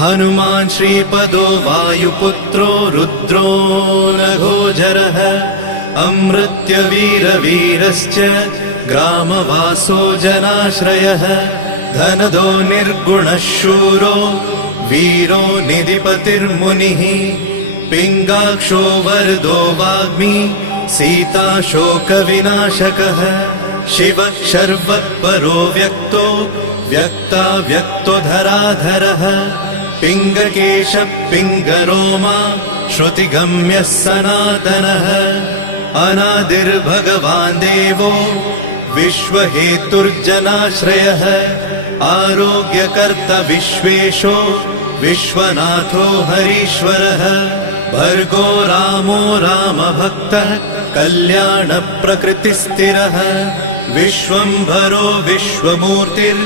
हनुमान् श्रीपदो वायुपुत्रो रुद्रो नघोजरः अमृत्यवीरवीरश्च ग्रामवासो जनाश्रयः धनदो निर्गुणः शूरो वीरो निधिपतिर्मुनिः पिङ्गाक्षो वरदो वाग्मी सीताशोकविनाशकः शिवः शर्वत्परो व्यक्तो व्यक्तो धराधरः पिङ्गकेशः पिङ्गरोमा श्रुतिगम्यः सनातनः अनादिर्भगवान् देवो विश्वहेतुर्जनाश्रयः आरोग्यकर्ता विश्वेशो विश्वनाथो हरीश्वरः भर्गो रामो रामभक्तः कल्याणप्रकृतिस्थिरः विश्वम्भरो विश्वमूर्तिर्